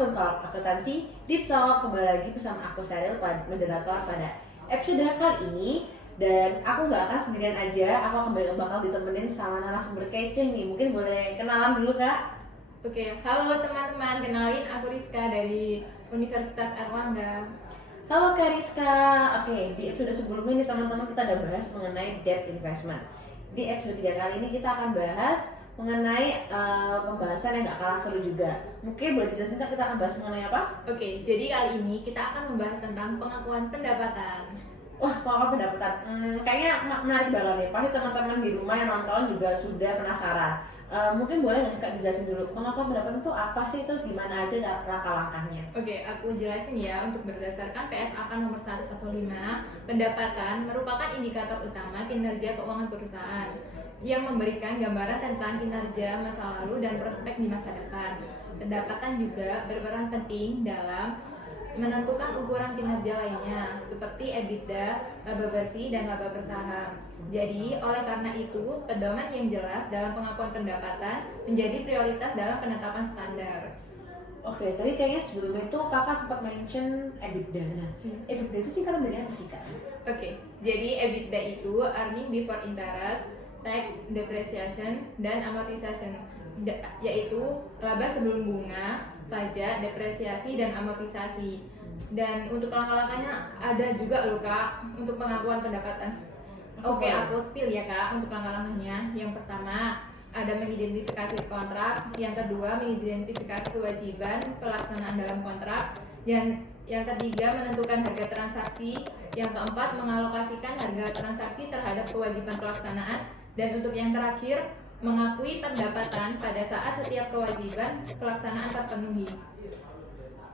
akun Talk Akuntansi Deep Talk. Kembali lagi bersama aku Sheryl, moderator pada episode kali ini. Dan aku nggak akan sendirian aja, aku akan bakal ditemenin sama narasumber kece nih. Mungkin boleh kenalan dulu Kak? Oke, halo teman-teman, kenalin aku Rizka dari Universitas Airlangga. Halo Kak Rizka. Oke, di episode sebelumnya nih teman-teman kita udah bahas mengenai debt investment. Di episode 3 kali ini kita akan bahas mengenai pembahasan yang gak kalah seru juga. Mungkin boleh dijelasin Kak, kita akan bahas mengenai apa? Oke, jadi kali ini kita akan membahas tentang pengakuan pendapatan. Wah, apa pendapatan? Kayaknya menarik banget nih. Pasti teman-teman di rumah yang nonton juga sudah penasaran. Mungkin boleh nggak Kak dijelasin dulu pengakuan pendapatan itu apa sih, terus gimana aja langkah-langkahnya? Oke, aku jelasin ya. Untuk berdasarkan PSAK nomor 115, pendapatan merupakan indikator utama kinerja keuangan perusahaan yang memberikan gambaran tentang kinerja masa lalu dan prospek di masa depan. Pendapatan juga berperan penting dalam menentukan ukuran kinerja lainnya seperti EBITDA, laba bersih, dan laba bersaham. Jadi, oleh karena itu, pedoman yang jelas dalam pengakuan pendapatan menjadi prioritas dalam penetapan standar. Oke, tadi kayaknya sebelumnya itu kakak sempat mention EBITDA. Nah, EBITDA itu singkatan dari apa sih Kak? Oke, jadi EBITDA itu earning before interest, tax, depreciation, dan amortization, yaitu laba sebelum bunga, pajak, depresiasi, dan amortisasi. Dan untuk langkah-langkahnya ada juga loh Kak untuk pengakuan pendapatan. Oke, aku spill ya Kak untuk langkah-langkahnya. Yang pertama, ada mengidentifikasi kontrak. Yang kedua, mengidentifikasi kewajiban pelaksanaan dalam kontrak. Dan yang ketiga, menentukan harga transaksi. Yang keempat, mengalokasikan harga transaksi terhadap kewajiban pelaksanaan. Dan untuk yang terakhir, mengakui pendapatan pada saat setiap kewajiban pelaksanaan terpenuhi.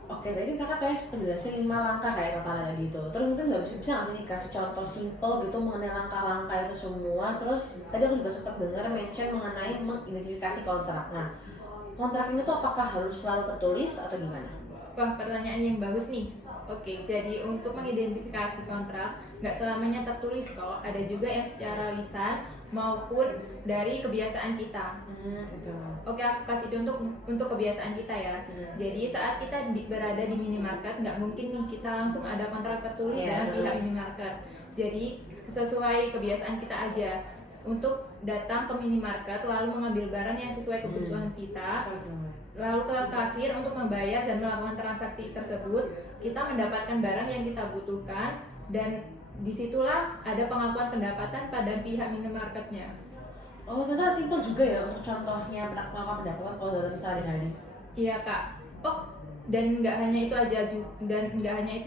Oke, tadi kakak kayak penjelasan 5 langkah kayak kata tadi itu. Terus mungkin nggak bisa nggak sih dikasih contoh simple gitu mengenai langkah-langkah itu semua. Terus tadi aku juga sempat dengar mention mengenai mengidentifikasi kontrak. Nah, kontrak ini tuh apakah harus selalu tertulis atau gimana? Wah, pertanyaan yang bagus nih. Oke, jadi untuk mengidentifikasi kontrak nggak selamanya tertulis kok. Ada juga yang secara lisan maupun dari kebiasaan kita. Oke, aku kasih contoh untuk kebiasaan kita ya. Jadi saat kita berada di minimarket, nggak mungkin nih kita langsung ada kontrak tertulis dalam pihak minimarket. Jadi sesuai kebiasaan kita aja untuk datang ke minimarket lalu mengambil barang yang sesuai kebutuhan kita, lalu ke kasir untuk membayar dan melakukan transaksi tersebut, kita mendapatkan barang yang kita butuhkan, dan disitulah ada pengakuan pendapatan pada pihak minimarketnya. Oh, ternyata simpel juga ya untuk contohnya pengakuan pendapatan kalau dalam sehari-hari. Iya Kak. Oh, dan nggak hanya itu aja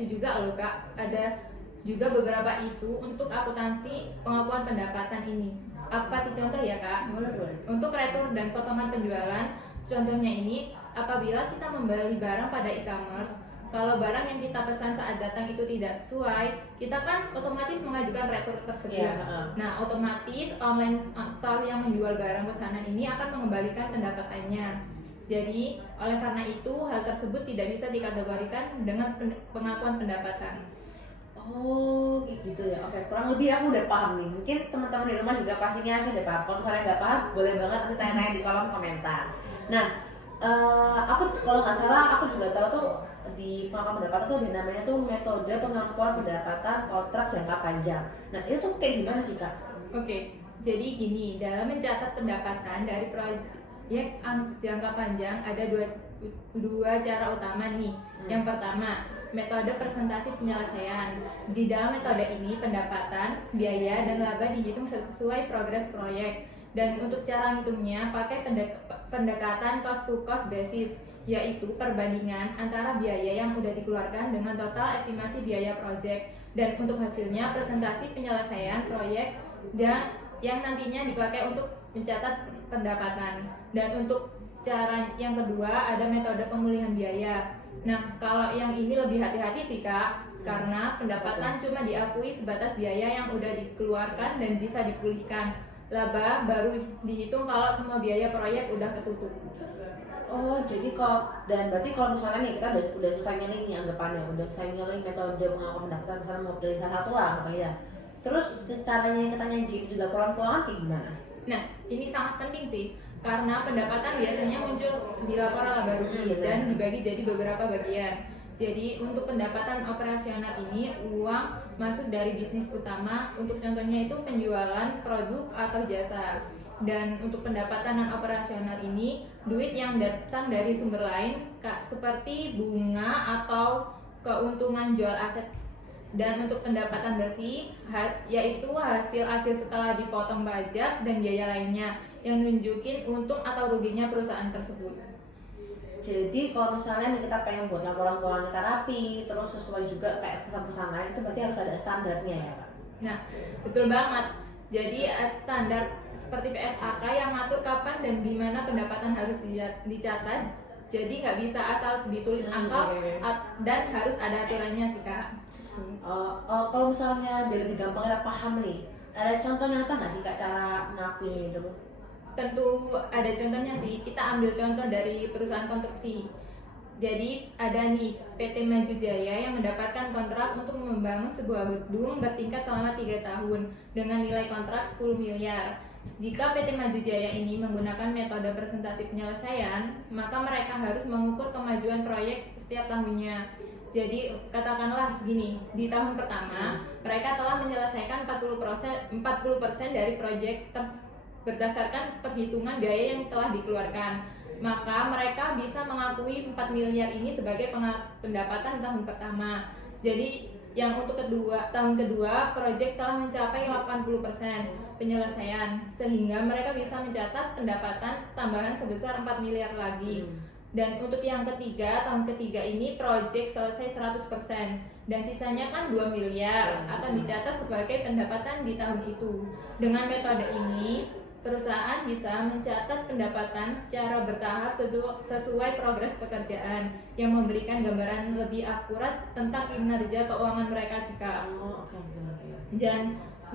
juga loh Kak. Ada juga beberapa isu untuk akuntansi pengakuan pendapatan ini. Aku kasih contoh ya Kak. Boleh. Untuk retur dan potongan penjualan, contohnya ini apabila kita membeli barang pada e-commerce, kalau barang yang kita pesan saat datang itu tidak sesuai, kita kan otomatis mengajukan retur tersebut. Nah, otomatis online store yang menjual barang pesanan ini akan mengembalikan pendapatannya. Jadi, oleh karena itu, hal tersebut tidak bisa dikategorikan dengan pengakuan pendapatan. Oh, gitu ya. Oke, kurang lebih aku udah paham nih. Mungkin teman-teman di rumah juga pastinya sudah paham. Kalau misalnya nggak paham, boleh banget nanti tanya-tanya di kolom komentar. Nah, aku kalau nggak salah, aku juga tahu tuh di pengakuan pendapatan tuh ada namanya tuh metode pengakuan pendapatan kontrak jangka panjang. Nah, itu tuh kayak gimana sih Kak? Oke, jadi gini, dalam mencatat pendapatan dari proyek jangka panjang ada dua cara utama nih. Yang pertama, metode presentasi penyelesaian. Di dalam metode ini, pendapatan, biaya, dan laba dihitung sesuai progres proyek. Dan untuk cara ngitungnya pakai pendekatan cost to cost basis, yaitu perbandingan antara biaya yang udah dikeluarkan dengan total estimasi biaya proyek. Dan untuk hasilnya presentasi penyelesaian proyek dan yang nantinya dipakai untuk mencatat pendapatan. Dan untuk cara yang kedua ada metode pemulihan biaya. Nah, kalau yang ini lebih hati-hati sih Kak, karena pendapatan cuma diakui sebatas biaya yang udah dikeluarkan dan bisa dipulihkan. Laba baru dihitung kalau semua biaya proyek udah ketutup. Oh, jadi berarti kalau misalnya nih kita udah selesai milih nih anggapannya, udah selesai milih metode pengakuan pendapatan, misalnya mau pilih salah satu lah apa ya. Terus caranya yang kita nyajin di laporan keuangan kayak gimana? Nah, ini sangat penting sih. karena pendapatan biasanya muncul di laporan laba rugi dan dibagi jadi beberapa bagian. Jadi untuk pendapatan operasional ini uang masuk dari bisnis utama, untuk contohnya itu penjualan produk atau jasa. Dan untuk pendapatan non operasional ini duit yang datang dari sumber lain seperti bunga atau keuntungan jual aset. Dan untuk pendapatan bersih yaitu hasil akhir setelah dipotong pajak dan biaya lainnya yang nunjukin untung atau ruginya perusahaan tersebut. Jadi kalau misalnya nih kita pengen buat laporan keuangan kita rapi, terus sesuai juga kayak perusahaan-perusahaan lain, itu berarti harus ada standarnya ya Kak? Nah, betul banget. Jadi standar seperti PSAK yang ngatur kapan dan di mana pendapatan harus dicatat. Jadi nggak bisa asal ditulis angka dan harus ada aturannya sih Kak. Kalau misalnya biar lebih gampang kita paham nih, ada contoh nyata nggak sih Kak cara ngakuin itu? Tentu ada contohnya sih. Kita ambil contoh dari perusahaan konstruksi. Jadi ada nih PT Maju Jaya yang mendapatkan kontrak untuk membangun sebuah gedung bertingkat selama 3 tahun dengan nilai kontrak 10 miliar. Jika PT Maju Jaya ini menggunakan metode presentasi penyelesaian, maka mereka harus mengukur kemajuan proyek setiap tahunnya. Jadi katakanlah gini, di tahun pertama mereka telah menyelesaikan 40% dari proyek berdasarkan perhitungan biaya yang telah dikeluarkan. Maka mereka bisa mengakui 4 miliar ini sebagai pendapatan tahun pertama. Jadi yang untuk tahun kedua proyek telah mencapai 80% penyelesaian, sehingga mereka bisa mencatat pendapatan tambahan sebesar 4 miliar lagi. Dan untuk yang ketiga, tahun ketiga ini proyek selesai 100% dan sisanya kan 2 miliar akan dicatat sebagai pendapatan di tahun itu. Dengan metode ini, perusahaan bisa mencatat pendapatan secara bertahap sesuai progres pekerjaan yang memberikan gambaran lebih akurat tentang kinerja keuangan mereka sih Kak.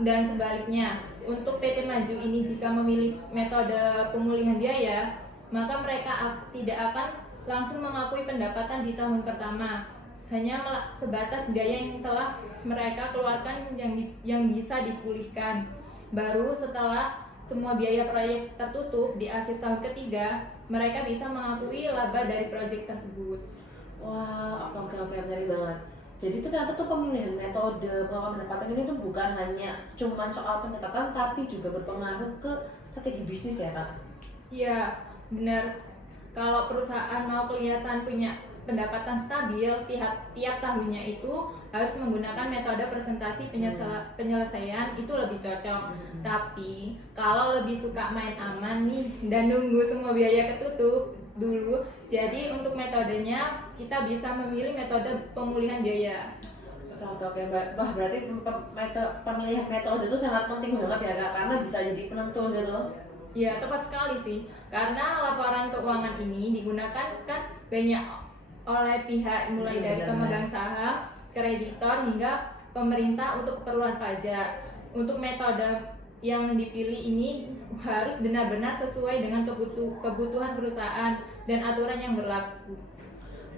Dan sebaliknya, untuk PT Maju ini jika memilih metode pemulihan biaya, maka mereka tidak akan langsung mengakui pendapatan di tahun pertama, hanya sebatas biaya yang telah mereka keluarkan yang bisa dipulihkan. Baru setelah semua biaya proyek tertutup di akhir tahun ketiga, mereka bisa mengakui laba dari proyek tersebut. Wah, oke, menarik banget. Jadi itu ternyata tuh pemilihan metode pengelolaan pendapatan ini tuh bukan hanya cuman soal pencatatan, tapi juga berpengaruh ke strategi bisnis ya Kak? Iya, benar. Kalau perusahaan mau kelihatan punya pendapatan stabil tiap tahunnya itu harus menggunakan metode presentasi penyelesaian, itu lebih cocok. Tapi kalau lebih suka main aman nih dan nunggu semua biaya ketutup dulu, jadi untuk metodenya kita bisa memilih metode pemulihan biaya. Oke. Wah, berarti pemilihan metode itu sangat penting banget ya Kak, karena bisa jadi penentu gitu. Ya, tepat sekali sih. Karena laporan keuangan ini digunakan kan banyak oleh pihak mulai dari pemegang saham, kreditor hingga pemerintah untuk keperluan pajak. Untuk metode yang dipilih ini harus benar-benar sesuai dengan kebutuhan perusahaan dan aturan yang berlaku.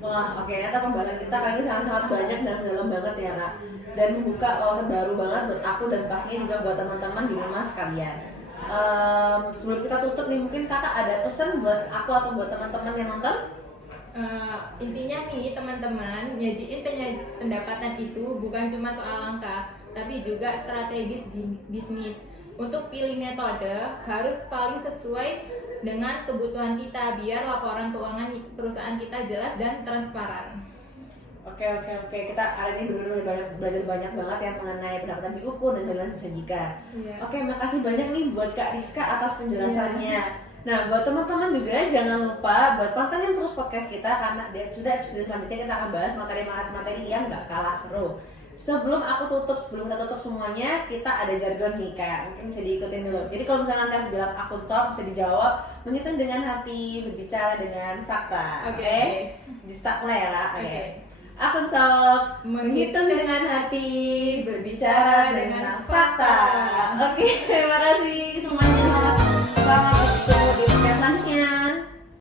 Wah, oke, ternyata pembahasan kita kali ini sangat-sangat banyak dan dalam banget ya Kak, dan membuka wawasan baru banget buat aku dan pastinya juga buat teman-teman di rumah sekalian. Sebelum kita tutup nih, mungkin Kakak ada pesan buat aku atau buat teman-teman yang nonton? Intinya nih teman-teman, nyajiin pendapatan itu bukan cuma soal angka, tapi juga strategis bisnis. Untuk pilih metode harus paling sesuai dengan kebutuhan kita biar laporan keuangan perusahaan kita jelas dan transparan. Oke. Kita hari ini belajar banyak banget ya mengenai pendapatan diukur dan bagaimana disajikan. Yeah. Oke, makasih banyak nih buat Kak Rizka atas penjelasannya. Nah, buat teman-teman juga jangan lupa buat pantengin terus podcast kita, karena di episode selanjutnya kita akan bahas materi-materi yang gak kalah seru. Sebelum kita tutup semuanya, kita ada jargon nih Kak, mungkin bisa diikutin dulu. Jadi kalau misalnya nanti aku bilang akun top, bisa dijawab menghitung dengan hati, berbicara dengan fakta. Oke? Di start ya Kak. Oke. Akun top, menghitung dengan hati, berbicara dengan fakta. Oke, terima kasih semuanya. Selamat